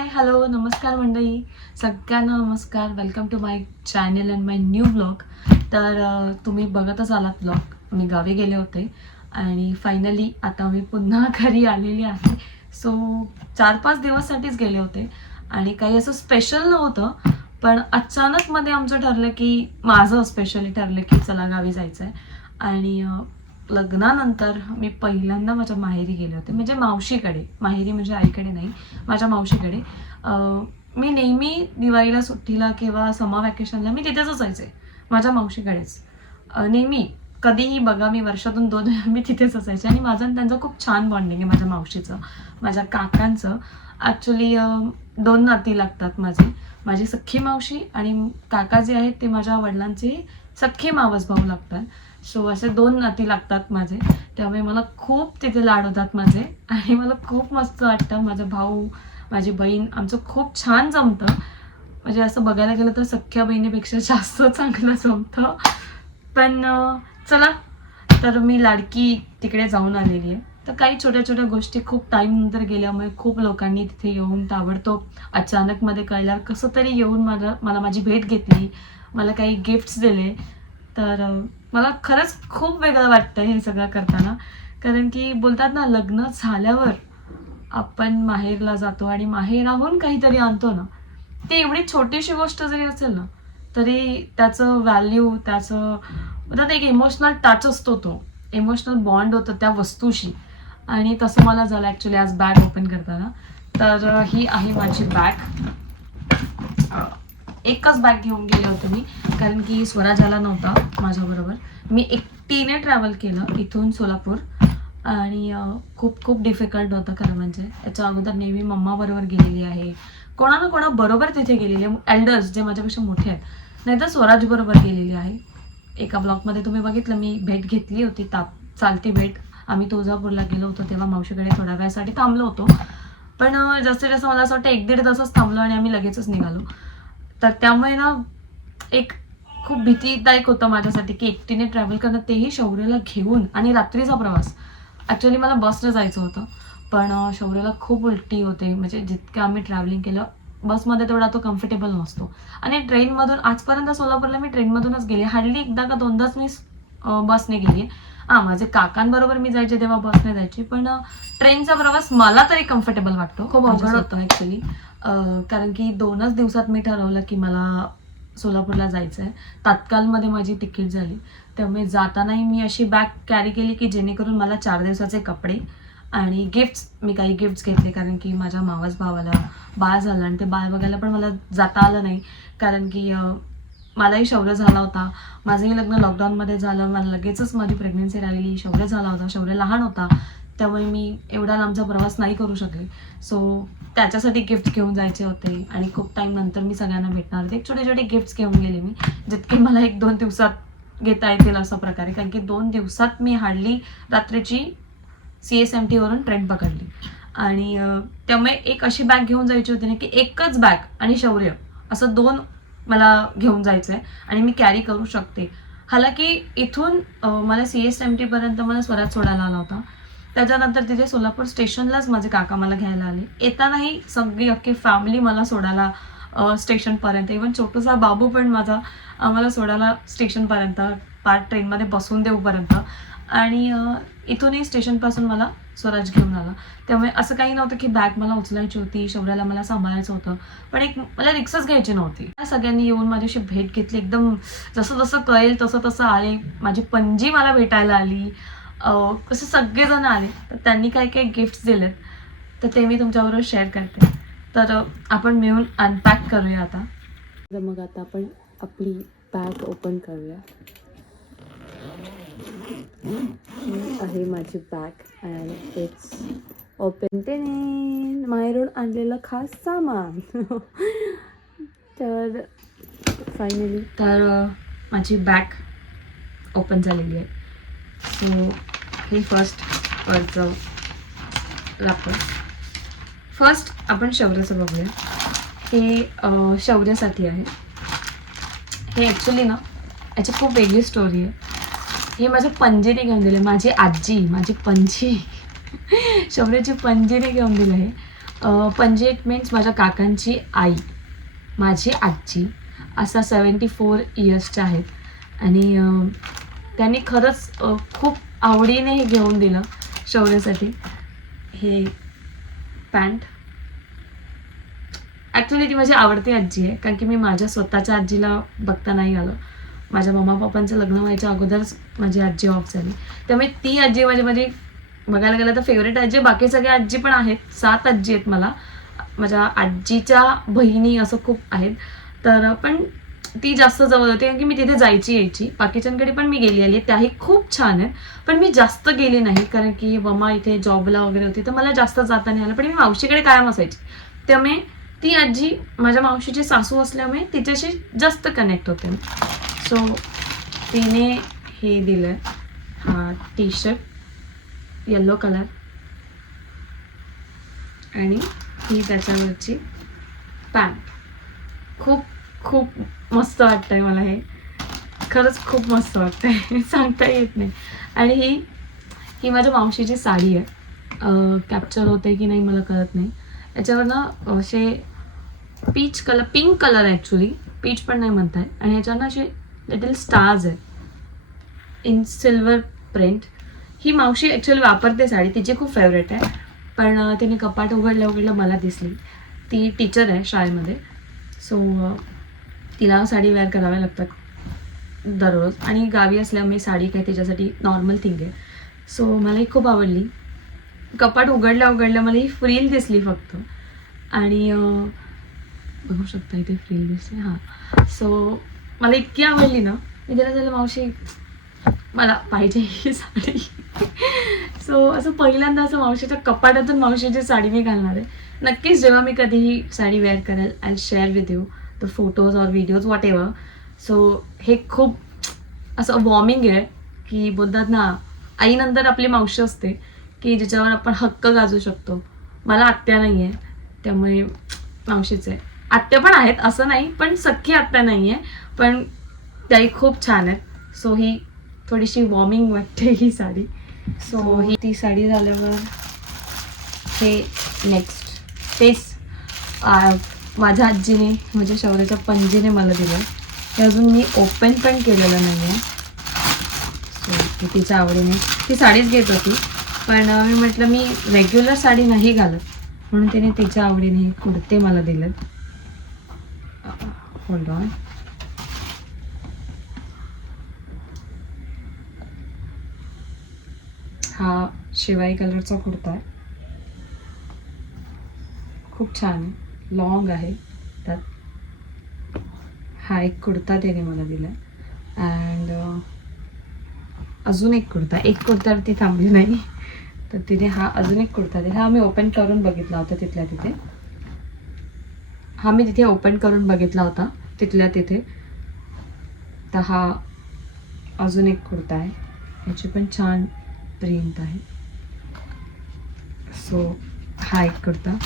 Hi hello नमस्कार मंडळी, सगळ्यांना नमस्कार. Welcome to my channel and my new blog. तर तुम्ही बघतच आलात ब्लॉग. मी गावी गेले होते आणि फायनली आता मी पुन्हा घरी आलेली आहे. सो 4-5 दिवसासाठीच गेले होते आणि काही असं स्पेशल नव्हतं, पण अचानक मध्ये आमचं ठरलं की माझं स्पेशली ठरलं की चला गावी जायचं आहे. आणि लग्नानंतर मी पहिल्यांदा माझ्या माहेरी गेले होते, म्हणजे मावशीकडे. माहेरी म्हणजे आईकडे नाही, माझ्या मावशीकडे. मी नेहमी दिवाळीला सुट्टीला किंवा समर वॅकेशनला मी तिथेच असायचे, माझ्या मावशीकडेच. नेहमी कधीही बघा, मी वर्षातून 2 वेळा मी तिथेच असायचे. आणि माझं आणि त्यांचं खूप छान बॉन्डिंग आहे, माझ्या मावशीचं, माझ्या काकांचं. ॲक्च्युली 2 नाती लागतात माझे, माझी सख्खी मावशी आणि काका जे आहेत ते माझ्या वडिलांचे सख्खे मावस भाऊ लागतात. सो असे 2 नाती लागतात माझे. त्यामुळे मला खूप तिथे लाड होतात माझे आणि मला खूप मस्त वाटतं. माझा भाऊ, माझी बहीण, आमचं खूप छान जमतं. म्हणजे असं बघायला गेलं तर सख्ख्या बहिणीपेक्षा जास्त चांगलं जमतं. पण चला, तर मी लाडकी तिकडे जाऊन आलेली आहे. तर काही छोट्या छोट्या गोष्टी खूप टाईम नंतर गेल्यामुळे खूप लोकांनी तिथे येऊन ताबडतोब अचानकमध्ये कळल्यावर कसं तरी येऊन मला माझी भेट घेतली, मला काही गिफ्ट्स दिले. तर मला खरंच खूप वेगळं वाटतं हे सगळं करताना. कारण की बोलतात ना, लग्न झाल्यावर आपण माहेरला जातो आणि माहेराहून काहीतरी आणतो ना, ती एवढी छोटीशी गोष्ट जरी असेल ना, तरी त्याचं व्हॅल्यू, त्याचं म्हणतात एक इमोशनल टच असतो, तो इमोशनल बॉन्ड होतं त्या वस्तूशी. आणि तसं मला झालं ॲक्च्युली आज बॅग ओपन करताना. तर ही आहे माझी बॅग. एकच बॅग घेऊन गेले होते मी, कारण की स्वराज आला नव्हता माझ्याबरोबर. मी एकटीने ट्रॅव्हल केलं इथून सोलापूर. आणि खूप खूप डिफिकल्ट होतं खरं म्हणजे. याच्या अगोदर नेहमी मम्माबरोबर गेलेली आहे, कोणा ना कोणाबरोबर तिथे गेलेली आहे, एल्डर्स जे माझ्यापेक्षा मोठे आहेत, नाहीतर स्वराजबरोबर गेलेली आहे. एका ब्लॉगमध्ये तुम्ही बघितलं, मी भेट घेतली होती, चालती भेट. आम्ही तुळजापूरला गेलो होतो, तेव्हा मावशीकडे थोड्या वेळासाठी थांबलो होतो. पण जास्तीत जास्त मला असं वाटतं 1-1.5 तासच थांबलो आणि आम्ही लगेचच निघालो. तर त्यामुळे ना एक खूप भीतीदायक होतं माझ्यासाठी की एकटीने ट्रॅव्हल करणं, तेही शौर्यला घेऊन. आणि रात्रीचा प्रवास. ॲक्च्युली मला बसनं जायचं होतं, पण शौर्यला खूप उलटी होते. म्हणजे जितकं आम्ही ट्रॅव्हलिंग केलं, बसमध्ये तेवढा तो कम्फर्टेबल नसतो. आणि ट्रेनमधून आजपर्यंत सोलापूरला मी ट्रेनमधूनच गेले, हार्डली एकदा का दोनदाच मी बसने गेली. माझे काकांबरोबर मी जायचे तेव्हा बसने जायची, पण ट्रेनचा प्रवास मला तरी कम्फर्टेबल वाटतो. खूप अवघड होतं ॲक्च्युली. कारण की 2च दिवसात मी ठरवलं की मला सोलापूरला जायचं आहे. तात्काळमध्ये माझी तिकीट झाली. त्यामुळे जातानाही मी अशी बॅग कॅरी केली की जेणेकरून मला 4 दिवसाचे कपडे आणि गिफ्ट्स, मी काही गिफ्ट्स घेतले. कारण की माझ्या मावस भावाला बाळ झालं आणि ते बाळ बघायला पण मला जाता आलं नाही, कारण की मलाही शौर्य झाला होता. माझंही लग्न लॉकडाऊनमध्ये झालं, मला लगेचच माझी प्रेग्नन्सी राहिली, शौर्य झाला होता, शौर्य लहान होता. त्यामुळे मी एवढा लांबचा प्रवास नाही करू शकले. सो त्याच्यासाठी गिफ्ट घेऊन जायचे होते आणि खूप टाईम नंतर मी सगळ्यांना भेटणार होते. छोटे छोटे गिफ्ट्स घेऊन गेले मी, जितके मला 1-2 दिवसात घेता येतील अशा प्रकारे. कारण की 2 दिवसात मी हार्डली रात्रीची CSMT वरून ट्रेन पकडली. आणि त्यामुळे एक अशी बॅग घेऊन जायची होती ना, की एकच बॅग आणि शौर्य असं 2 मला घेऊन जायचं आहे आणि मी कॅरी करू शकते. हालाकी इथून मला CSMT पर्यंत मला स्वराज सोडायला आला होता. त्याच्यानंतर तिथे सोलापूर स्टेशनलाच माझे काका मला घ्यायला आले. येतानाही सगळी अख्खी फॅमिली मला सोडायला स्टेशनपर्यंत, इव्हन छोटूसा बाबू पण माझा आम्हाला सोडायला स्टेशनपर्यंत, पार्ट ट्रेनमध्ये बसून देऊपर्यंत. आणि इथूनही स्टेशनपासून मला स्वराज घेऊन आला. त्यामुळे असं काही नव्हतं की बॅग मला उचलायची होती, शौर्याला मला सांभाळायचं होतं, पण एक मला रिक्सच घ्यायची नव्हती. सगळ्यांनी येऊन माझ्याशी भेट घेतली, एकदम जसं जसं कळेल तसं तसं आले. माझी पणजी मला भेटायला आली, कसं सगळेजण आले. तर त्यांनी काही काही गिफ्ट्स दिलेत, तर ते मी तुमच्याबरोबर शेअर करते. तर आपण मिळून अनपॅक करूया आता. तर मग आता आपण आपली बॅग ओपन करूया. ही आहे माझी बॅग अँड इट्स ओपन. ते माहेरून आणलेलं खास सामान. तर फायनली तर माझी बॅग ओपन झालेली आहे. सो हे फर्स्ट वरचं रापर. फर्स्ट आपण शौर्याचं बघूया. हे शौर्यासाठी आहे. हे ॲक्च्युली ना, याची खूप वेगळी स्टोरी आहे. हे माझ्या पणजीने घेऊन दिले, माझी आजी, माझी पणजी शौर्याची पणजीने घेऊन दिलं आहे. पणजी इट मीन्स माझ्या काकांची आई, माझी आजी, असा 74 इयर्सच्या आहेत आणि त्यांनी खरंच खूप आवडीने हे घेऊन दिलं शौर्यसाठी. हे पॅन्ट ॲक्च्युली ती माझी आवडती आजी आहे, कारण की मी माझ्या स्वतःच्या आजीला बघता नाही आलं. माझ्या मम्मा पप्पांचं लग्न व्हायच्या अगोदरच माझी आजी ऑफ झाली, त्यामुळे ती आजी माझी बघायला गेलं तर फेवरेट आजी. बाकी सगळ्या आजी पण आहेत, 7 आजी आहेत मला. माझ्या आजीच्या बहिणी असं खूप आहेत, तर पण ती जास्त जवळ होती कारण की मी तिथे जायची यायची. बाकीच्यांकडे पण मी गेली आली, त्याही खूप छान आहेत, पण मी जास्त गेली नाही कारण की मम्मा इथे जॉबला वगैरे होती, तर मला जास्त जाता नाही आलं. पण मी मावशीकडे कायम असायची, त्यामुळे ती आजी माझ्या मावशीची सासू असल्यामुळे तिच्याशी जास्त कनेक्ट होते. सो तिने हे दिलं, हा टी शर्ट येल्लो कलर आणि ही त्याच्यावरची पॅन्ट. खूप खूप मस्त वाटतंय मला, हे खरंच खूप मस्त वाटतंय, सांगता येत नाही. आणि ही माझ्या मावशीची साडी आहे, कॅप्चर होते की नाही मला कळत नाही. याच्यावर ना असे peach colour, pink colour actually, peach पण नाही म्हणताय, आणि याच्यावर ना असे लिटिल स्टार्स आहेत इन सिल्वर प्रिंट. ही मावशी ॲक्च्युली वापरते साडी, तिची खूप फेवरेट आहे, पण तिने कपाट उघडलं मला दिसली. ती टीचर आहे शाळेमध्ये, सो तिला साडी वेअर कराव्या लागतात दररोज, आणि गावी असल्यामुळे साडी काय तिच्यासाठी नॉर्मल थिंग आहे. सो मला ही खूप आवडली. कपाट उघडल्या मला ही फ्रील दिसली फक्त, आणि बघू शकता इथे फ्रील दिसते. हां, सो मला इतकी आवडली ना, मी तिला झालं मावशी मला पाहिजे ही साडी. सो असं पहिल्यांदा असं मावशीच्या कपाटातून मावशीची साडी मी घालणार आहे. नक्कीच जेव्हा मी कधीही साडी वेअर करेल, I share with you the photos or videos what ever. So हे खूप असं वॉर्मिंग आहे की बोलतात ना, आईनंतर आपली मावशी असते की जिच्यावर आपण हक्क गाजवू शकतो. मला आत्या नाही आहे, त्यामुळे मावशीच आहे. आत्या पण आहेत असं नाही, पण सख्खी आत्या नाही आहे, पण त्याही खूप छान आहेत. सो ही थोडीशी वॉर्मिंग वाटते ही साडी. सो ही ती साडी झाल्यावर हे नेक्स्ट तेच माझ्या आजीने, म्हणजे शौर्याच्या पणजीने मला दिलं. हे अजून मी ओपन पण केलेलं नाही आहे. सो ती तिच्या आवडीने ती साडीच घेत होती, पण मी म्हटलं मी रेग्युलर साडी नाही घालत, म्हणून तिने तिच्या आवडीने कुर्ते मला दिलेत. Hold on. हा शिवाई कलरचा कुर्ता आहे, खूप छान आहे, लॉंग आहे. त्यात हा एक कुर्ता त्याने मला दिला, अँड अजून एक कुर्त्यावरती थांबली नाही, तर तिने हा अजून एक कुर्ता दिला. हा मी ओपन करून बघितला होता तिथल्या तिथे. तर हा अजून एक कुर्ता आहे, याची पण छान प्रिंट आहे. सो हा एक कुर्ता.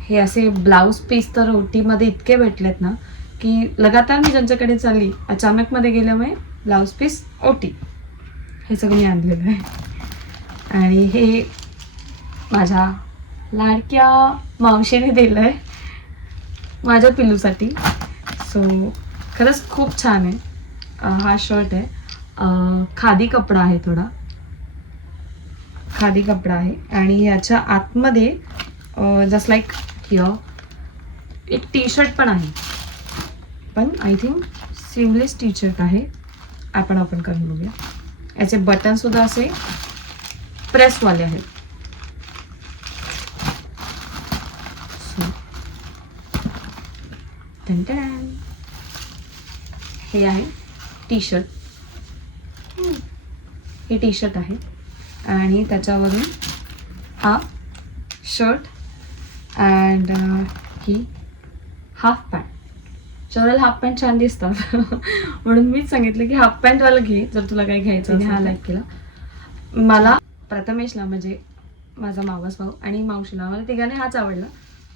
हे असे ब्लाऊज पीस तर ओटीमध्ये इतके भेटलेत ना, की लगातार मी ज्यांच्याकडे चालली, अचानकमध्ये गेल्यामुळे ब्लाऊज पीस ओटी हे सगळं मी आणलेलं आहे. आणि हे माझ्या लाडक्या मावशीने दिलं आहे माझ्या पिल्लूसाठी. सो खरंच खूप छान आहे. हा शर्ट आहे, खादी कपडा आहे, थोडा खादी कपडा आहे, आणि याच्या आतमध्ये जस्ट लाईक हिअर एक टी शर्ट पण आहे, पण I think sleeveless T shirt आहे. आपण ओपन करून बघूया. याचे बटन सुद्धा असे प्रेसवाले आहेत. हे आहे टी शर्ट, हे टी शर्ट आहे, आणि त्याच्यावरून हा shirt and he half pant. शौर्याला हाफ पॅन्ट छान दिसतात म्हणून मीच सांगितलं की हाफ पॅन्टवाला घे जर तुला काही घ्यायचं. आणि हा लाईक केला. मला प्रथमेशला, म्हणजे माझा मावस भाऊ आणि मावशीला, मला तिघांनी हाच आवडला,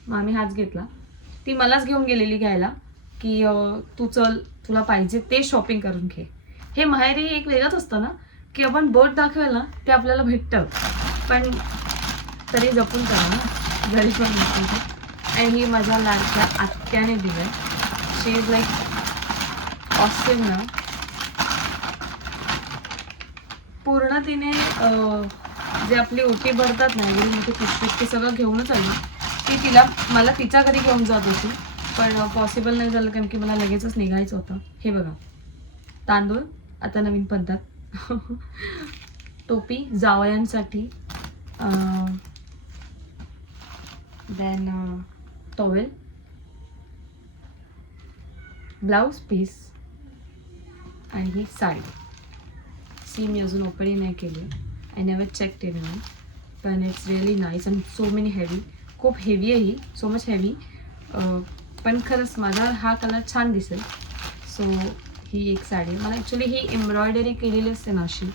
मग आम्ही हाच घेतला. ती मलाच घेऊन गेलेली घ्यायला की तू चल, तुला पाहिजे ते शॉपिंग करून घे. हे माहेरी एक वेगळंच असतं ना, की आपण बोट दाखवेल ना ते आपल्याला भेटतं, पण तरी जपून करा ना. जरी पण नसते. आणि ही माझ्या लाडक्या आत्याने दिलंय. शी इज लाईक ऑसम ना. पूर्ण तिने जे आपली ओटी भरतात ना एवढी मोठी पिशवीत ते सगळं घेऊनच आली. ती मला तिच्या घरी घेऊन जात होती, पण पॉसिबल नाही झालं कारण की मला लगेचच निघायचं होतं. हे बघा, तांदूळ आता नवीन पद्धत. टोपी जावयांसाठी, देन टॉवेल, ब्लाऊज पीस आणि ही साडी. सी मी अजून ओपनिंग नाही केली, आय नेवर चेक इट मी, पण it's really nice and so many heavy. खूप हेवी आहे ही, सो मच हेवी. पण खरंच माझा हा कलर छान दिसेल. सो ही एक साडी. मला ॲक्च्युली ही एम्ब्रॉयडरी केलेली असते ना अशी,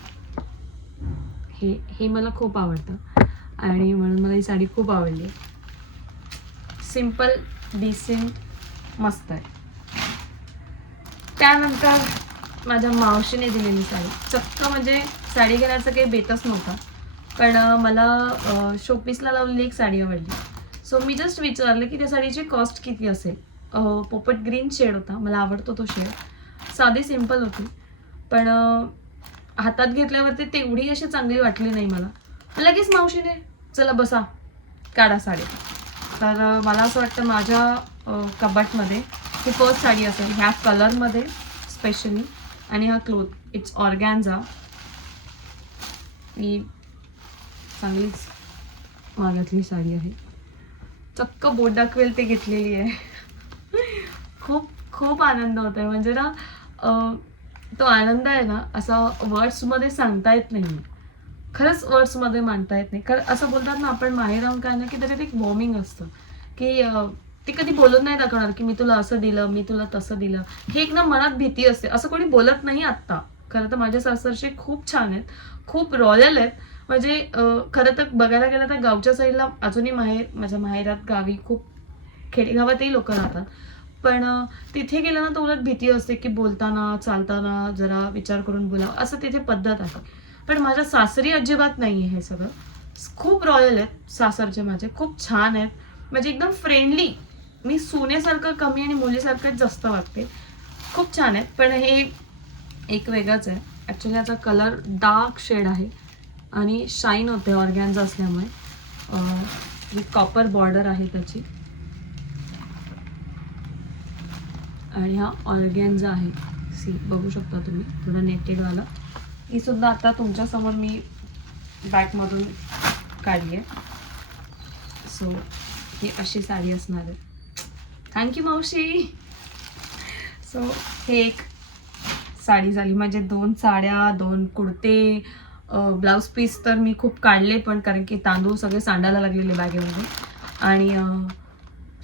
हे मला खूप आवडतं आणि म्हणून मला ही साडी खूप आवडली. सिम्पल, डिसेंट, मस्त आहे. त्यानंतर माझ्या मावशीने दिलेली साडी. चक्क म्हणजे साडी घेण्याचं काही बेतच नव्हता, पण मला शोपीसला लावलेली एक साडी आवडली. सो मी जस्ट विचारलं की त्या साडीची कॉस्ट किती असेल. पोपट ग्रीन शेड होता, मला आवडतो तो शेड. साधी सिम्पल होती, पण हातात घेतल्यावरती तेवढी अशी चांगली वाटली नाही मला. लगेच मावशीने चला बसा काढा साडी. तर मला असं वाटतं माझ्या कपाटमध्ये ही फर्स्ट साडी असेल ह्या कलरमध्ये स्पेशली. आणि हा क्लोथ इट्स ऑर्गॅन्झा. ही चांगलीच मागातली साडी आहे. चक्क बोट दाखवेल ते घेतलेली आहे. खूप खूप आनंद होत आहे. म्हणजे ना तो आनंद आहे ना असा वर्ड्समध्ये सांगता येत नाही. खरंच वर्ड्समध्ये मांडता येत नाही. खरं असं बोलतात ना आपण माहेर राहून काय ना की त्याच्यात एक वॉर्मिंग असतं की ती कधी बोलून नाही दाखवणार की मी तुला असं दिलं, मी तुला तसं दिलं. हे एक ना मनात भीती असते. असं कोणी बोलत नाही आत्ता. खरं तर माझे सासरचे खूप छान आहेत, खूप रॉयल आहेत. म्हणजे खरं तर बघायला गेलं तर गावच्या साईडला अजूनही माझ्या माहेरात गावी खूप खेडेगावातही लोक राहतात, पण तिथे गेलं ना तर उलट भीती असते की बोलताना चालताना जरा विचार करून बोलावं, असं तिथे पद्धत आहे. पण माझ्या सासरी अजिबात नाही आहे. हे सगळं खूप रॉयल आहेत सासरचे माझे, खूप छान आहेत. म्हणजे एकदम फ्रेंडली. मी सुनेसारखं कमी आणि मुलीसारखंच जास्त वागते. खूप छान आहेत. पण हे एक वेगळंच आहे. ॲक्च्युली याचा कलर डार्क शेड आहे आणि शाईन होते ऑर्गॅन्झा असल्यामुळे. कॉपर बॉर्डर आहे त्याची आणि हा ऑर्गॅन्झा आहे. सी बघू शकता तुम्ही, थोडा नेटेडवाला. ही सुद्धा आता तुमच्यासमोर मी बॅगमधून काढली आहे. सो ही अशी साडी असणार आहे. थँक्यू मावशी. सो हे एक साडी झाली. म्हणजे 2 साड्या, 2 कुर्ते, ब्लाऊज पीस तर मी खूप काढले, पण कारण की तांदूळ सगळे सांडायला लागलेले बॅगेमध्ये. आणि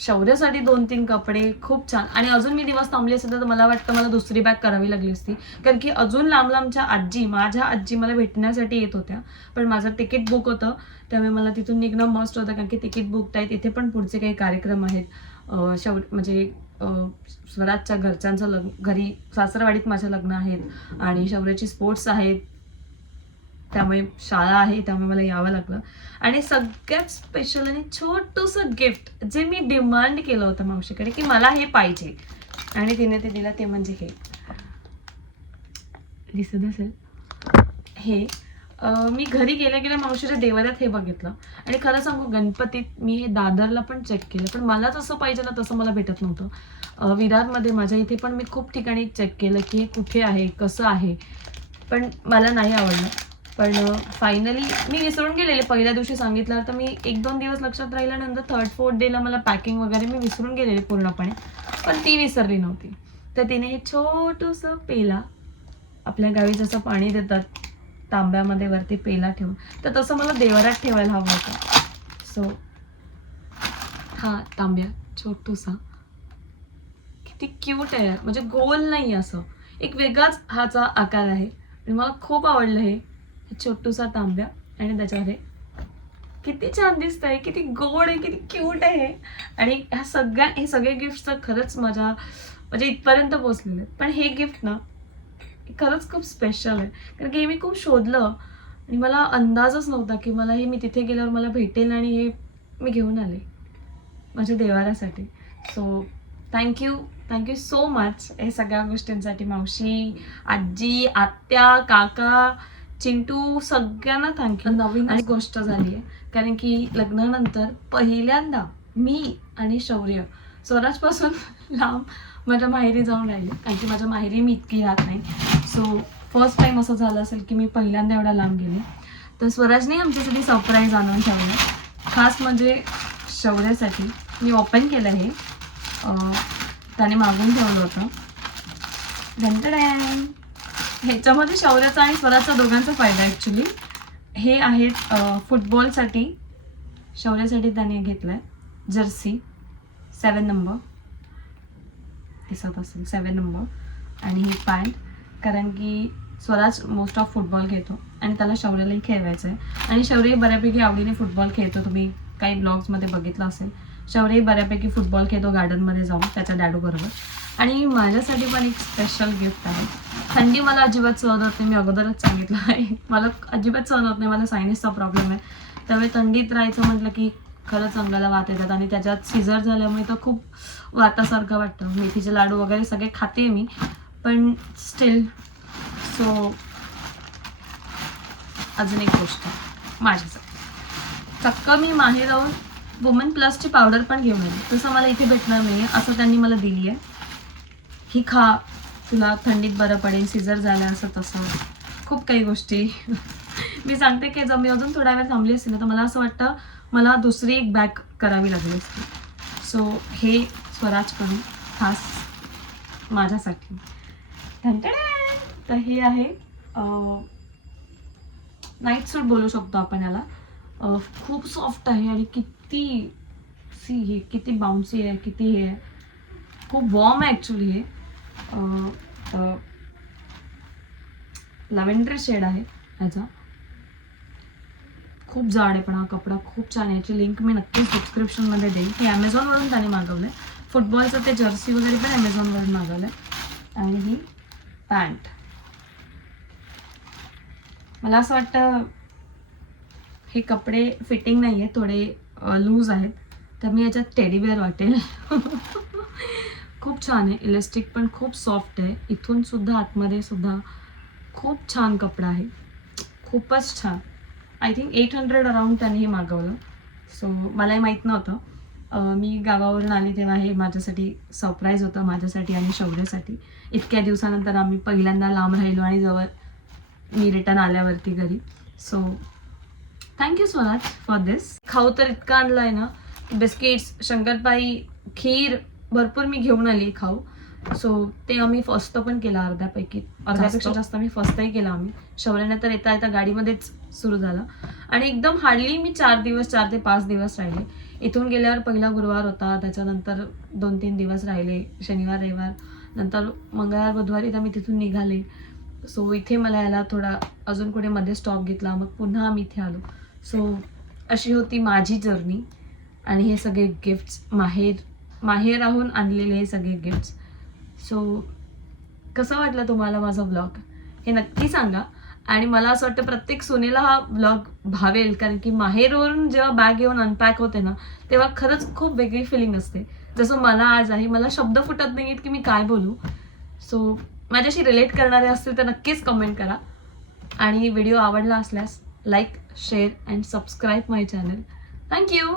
शौर्यासाठी 2-3 कपडे खूप छान. आणि अजून मी दिवस थांबले असते तर मला वाटतं मला दुसरी बॅग करावी लागली असती, कारण की अजून लांब लांबच्या माझ्या आजी मला भेटण्यासाठी येत होत्या. पण माझं तिकीट बुक होतं, त्यामुळे मला तिथून निघणं मस्ट होतं, कारण की तिकीट बुक आहे. तिथे पण पुढचे काही कार्यक्रम आहेत. म्हणजे स्वराजच्या घरच्यांचं घरी सासरवाडीत माझं लग्न आहेत आणि शौर्याची स्पोर्ट्स आहेत, त्यामुळे शाळा आहे, त्यामुळे मला यावं लागलं. आणि सगळ्यात स्पेशल आणि छोटंसं गिफ्ट जे मी डिमांड केलं होतं मावशीकडे की मला हे पाहिजे आणि तिने ते दिलं, ते म्हणजे हे दिसत असेल. हे मी घरी गेल्या गेल्या मावशीच्या देवाऱ्यात हे बघितलं आणि खरं सांगू गणपतीत मी हे दादरला पण चेक केलं, पण मला जसं पाहिजे ना तसं मला भेटत नव्हतं. विरारमध्ये माझ्या इथे पण मी खूप ठिकाणी चेक केलं की हे कुठे आहे, कसं आहे, पण मला नाही आवडलं. पण फायनली मी विसरून गेलेले. पहिल्या दिवशी सांगितलं तर मी 1-2 दिवस लक्षात राहिल्यानंतर 3rd-4th डेला मला पॅकिंग वगैरे मी विसरून गेलेले पूर्णपणे, पण ती विसरली नव्हती. तर तिने हे छोटंसं पेला, आपल्या गावी जसं पाणी देतात तांब्यामध्ये वरती पेला ठेवून, तर तसं मला देवाऱ्यात ठेवायला हवं होतं. सो हा तांब्या छोटूसा किती क्यूट आहे. म्हणजे गोल नाही, असं एक वेगळाच हाचा आकार आहे आणि मला खूप आवडलं हे छोटूसा तांब्या. आणि त्याच्यामध्ये किती छान दिसत आहे, किती गोड आहे, किती क्यूट आहे. आणि हे सगळे गिफ्ट तर खरंच माझ्या म्हणजे इथपर्यंत पोहोचलेले आहेत. पण हे गिफ्ट ना खरंच खूप स्पेशल आहे, कारण की हे मी खूप शोधलं आणि मला अंदाजच नव्हता की मला हे मी तिथे गेल्यावर मला भेटेल आणि हे मी घेऊन आले माझ्या देवाऱ्यासाठी. सो थँक्यू सो मच हे सगळ्या गोष्टींसाठी. मावशी, आजी, आत्या, काका, चिंटू, सगळ्यांना थँक्यू. नवीन आणि गोष्ट झाली आहे, कारण की लग्नानंतर पहिल्यांदा मी आणि शौर्य स्वराजपासून लांब माझ्या माहेरी जाऊन राहिले, कारण की माझ्या माहेरी मी इतकी राहत नाही. सो फर्स्ट टाईम असं झालं असेल की मी पहिल्यांदा एवढा लांब गेले. तर स्वराजने आमच्यासाठी सरप्राईज आणून ठेवलं, खास म्हणजे शौर्यासाठी. मी ओपन केलं हे, त्याने मागून ठेवलं होतं. धनटड्यान. ह्याच्यामध्ये शौर्याचा आणि स्वराजचा दोघांचा फायदा ॲक्च्युली. हे आहेत फुटबॉलसाठी. शौर्यासाठी त्याने घेतलं आहे जर्सी 7 नंबर, दिसत असेल 7 नंबर. आणि ही पॅन्ट, कारण की स्वराज मोस्ट ऑफ फुटबॉल खेळतो आणि त्याला शौर्यालाही खेळवायचं आहे. आणि शौर्य बऱ्यापैकी आवडीने फुटबॉल खेळतो, तुम्ही काही ब्लॉग्समध्ये बघितलं असेल. शौर्य बऱ्यापैकी फुटबॉल खेळतो गार्डनमध्ये जाऊन त्याच्या डॅडूबरोबर. आणि माझ्यासाठी पण एक स्पेशल गिफ्ट आहे. थंडी मला अजिबात सहन होत नाही, मी अगोदरच सांगितलं आहे. मला अजिबात सहन होत नाही, मला सायनिसचा प्रॉब्लेम आहे. त्यामुळे थंडीत राहायचं म्हटलं की खरंच अंगाला वात येतात. आणि त्याच्यात सीझर झाल्यामुळे तर खूप वातासारखं वाटतं. मेथीचे लाडू वगैरे सगळे खाते मी, पण स्टील. सो अजून एक गोष्ट माझ्यासाठी, चक्क मी माहेर जाऊन वुमन प्लसची पावडर पण घेऊन आली. तसं मला इथे भेटणार नाही आहे, असं त्यांनी मला दिली आहे. ही खा, तुला थंडीत बरं पडेल, सीझर झालं असं तसं खूप काही गोष्टी. मी सांगते की जर मी अजून थोडा वेळ थांबली असते ना तर मला असं वाटतं मला दुसरी एक बॅग करावी लागली असती. सो हे स्वराजकडून खास माझ्यासाठी. तर हे आहे नाईट सूट बोलू शकतो आपण याला. खूप सॉफ्ट आहे आणि किती हे किती बाउन्सी आहे, किती हे आहे, खूप वॉर्म आहे ॲक्च्युली. हे लॅव्हेंडर शेड आहे ह्याचा, खूप जाड आहे पण हा कपडा खूप छान आहे. याची लिंक मी नक्कीच डिस्क्रिप्शनमध्ये देईन. हे ॲमेझॉनवरून त्याने मागवलं आहे. फुटबॉलचं ते जर्सी वगैरे पण ॲमेझॉनवरून मागवलं आहे. आणि ही पॅन्ट, मला असं वाटतं हे कपडे फिटिंग नाही आहे, थोडे लूज आहेत, तर मी याच्यात टेडीबेअर वाटेल. खूप छान आहे, इलास्टिक पण खूप सॉफ्ट आहे. इथून सुद्धा आतमध्ये सुद्धा खूप छान कपडा आहे, खूपच छान. आय थिंक 800 अराउंड त्याने हे मागवलं. सो मलाही माहीत नव्हतं. मी गावावरून आली तेव्हा हे माझ्यासाठी सरप्राईज होतं, माझ्यासाठी आणि शौर्यासाठी. इतक्या दिवसानंतर आम्ही पहिल्यांदा लांब राहिलो आणि जवळ मी रिटर्न आल्यावरती घरी. So thank you so much for this. खाऊ तर इतकं आणलं आहे ना, बिस्किट्स, शंकरपाई, खीर भरपूर मी घेऊन आली खाऊ. सो ते आम्ही फस्त पण केलं, अर्ध्यापेक्षा जास्त आम्ही फस्तही केला आम्ही. शौर्याने तर येता येता गाडीमध्येच सुरू झालं. आणि एकदम हार्डली मी 4 ते 5 दिवस राहिले. इथून गेल्यावर पहिला गुरुवार होता, त्याच्यानंतर 2-3 दिवस राहिले, शनिवार रविवार, नंतर मंगळवार बुधवारी तर मी तिथून निघाले. सो इथे मला याला थोडा अजून कुठे मध्ये स्टॉप घेतला, मग पुन्हा आम्ही इथे आलो. सो अशी होती माझी जर्नी. आणि हे सगळे गिफ्ट्स माहेराहून आणलेले हे सगळे गिफ्ट्स. सो कसं वाटलं तुम्हाला माझा ब्लॉग हे नक्की सांगा. आणि मला असं वाटतं प्रत्येक सुनेला हा ब्लॉग भावेल, कारण की माहेरवरून जेव्हा बॅग येऊन अनपॅक होते ना तेव्हा खरंच खूप वेगळी फिलिंग असते. जसं मला आज आहे, मला शब्द फुटत नाही आहेत की मी काय बोलू. सो माझ्याशी रिलेट करणारे असतील तर नक्कीच कमेंट करा. आणि व्हिडिओ आवडला असल्यास like, share and subscribe my channel. Thank you.